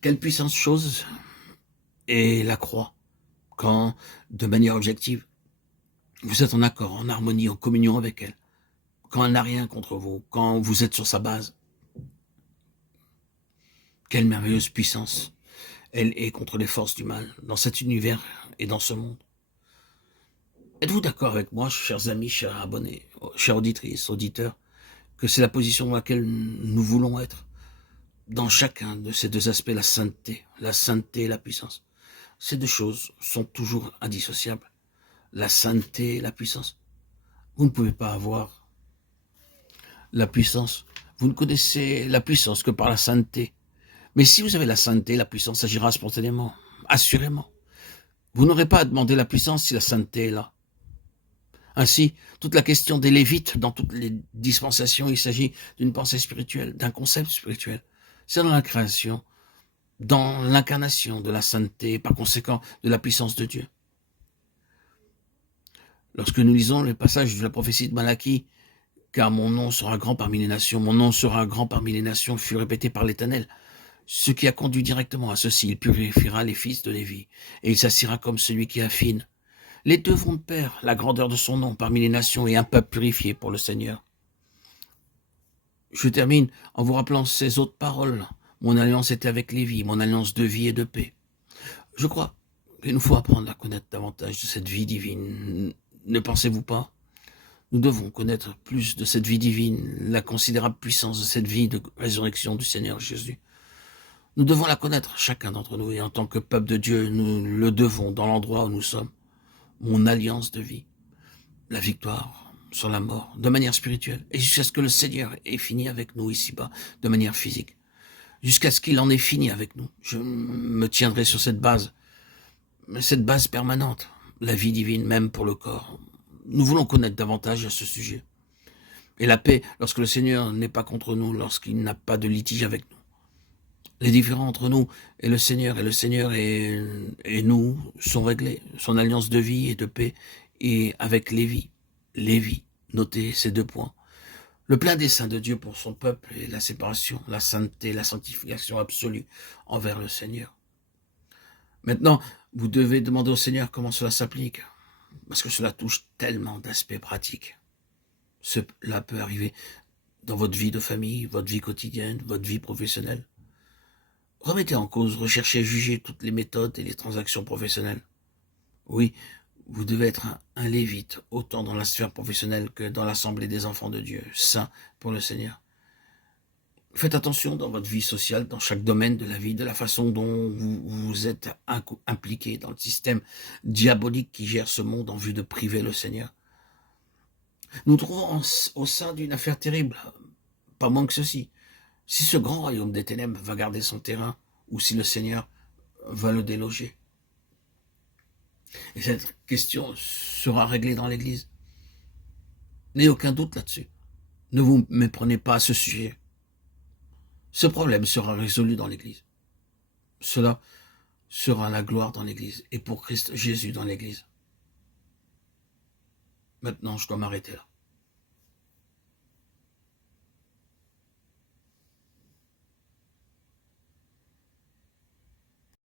quelle puissance chose est la croix, quand, de manière objective, vous êtes en accord, en harmonie, en communion avec elle, quand elle n'a rien contre vous, quand vous êtes sur sa base. Quelle merveilleuse puissance elle est contre les forces du mal, dans cet univers et dans ce monde. Êtes-vous d'accord avec moi, chers amis, chers abonnés, chères auditrices, auditeurs, que c'est la position dans laquelle nous voulons être, dans chacun de ces deux aspects, la sainteté et la puissance. Ces deux choses sont toujours indissociables. La sainteté et la puissance. Vous ne pouvez pas avoir la puissance. Vous ne connaissez la puissance que par la sainteté. Mais si vous avez la sainteté, la puissance agira spontanément, assurément. Vous n'aurez pas à demander la puissance si la sainteté est là. Ainsi, toute la question des Lévites, dans toutes les dispensations, il s'agit d'une pensée spirituelle, d'un concept spirituel. C'est dans la création, dans l'incarnation de la sainteté, et par conséquent de la puissance de Dieu. Lorsque nous lisons le passage de la prophétie de Malachie, car mon nom sera grand parmi les nations, mon nom sera grand parmi les nations, fut répété par l'Éternel, ce qui a conduit directement à ceci, il purifiera les fils de Lévi, et il s'assiera comme celui qui affine. Les deux vont de pair, la grandeur de son nom parmi les nations et un peuple purifié pour le Seigneur. Je termine en vous rappelant ces autres paroles. Mon alliance était avec Lévi, mon alliance de vie et de paix. Je crois qu'il nous faut apprendre à connaître davantage de cette vie divine. Ne pensez-vous pas? Nous devons connaître plus de cette vie divine, la considérable puissance de cette vie de résurrection du Seigneur Jésus. Nous devons la connaître, chacun d'entre nous, et en tant que peuple de Dieu, nous le devons dans l'endroit où nous sommes. Mon alliance de vie, la victoire sur la mort, de manière spirituelle, et jusqu'à ce que le Seigneur ait fini avec nous ici-bas, de manière physique. Jusqu'à ce qu'il en ait fini avec nous. Je me tiendrai sur cette base permanente, la vie divine même pour le corps. Nous voulons connaître davantage à ce sujet. Et la paix, lorsque le Seigneur n'est pas contre nous, lorsqu'il n'a pas de litige avec nous. Les différends entre nous et le Seigneur et nous sont réglés. Son alliance de vie et de paix est avec Lévi. Lévi, notez ces deux points. Le plein dessein de Dieu pour son peuple et la séparation, la sainteté, la sanctification absolue envers le Seigneur. Maintenant, vous devez demander au Seigneur comment cela s'applique, parce que cela touche tellement d'aspects pratiques. Cela peut arriver dans votre vie de famille, votre vie quotidienne, votre vie professionnelle. Remettez en cause, recherchez, jugez toutes les méthodes et les transactions professionnelles. Oui, vous devez être un lévite, autant dans la sphère professionnelle que dans l'assemblée des enfants de Dieu, saint pour le Seigneur. Faites attention dans votre vie sociale, dans chaque domaine de la vie, de la façon dont vous êtes impliqué dans le système diabolique qui gère ce monde en vue de priver le Seigneur. Nous trouvons au sein d'une affaire terrible, pas moins que ceci. Si ce grand royaume des ténèbres va garder son terrain, ou si le Seigneur va le déloger. Et cette question sera réglée dans l'Église. N'ayez aucun doute là-dessus. Ne vous méprenez pas à ce sujet. Ce problème sera résolu dans l'Église. Cela sera la gloire dans l'Église, et pour Christ Jésus dans l'Église. Maintenant, je dois m'arrêter là.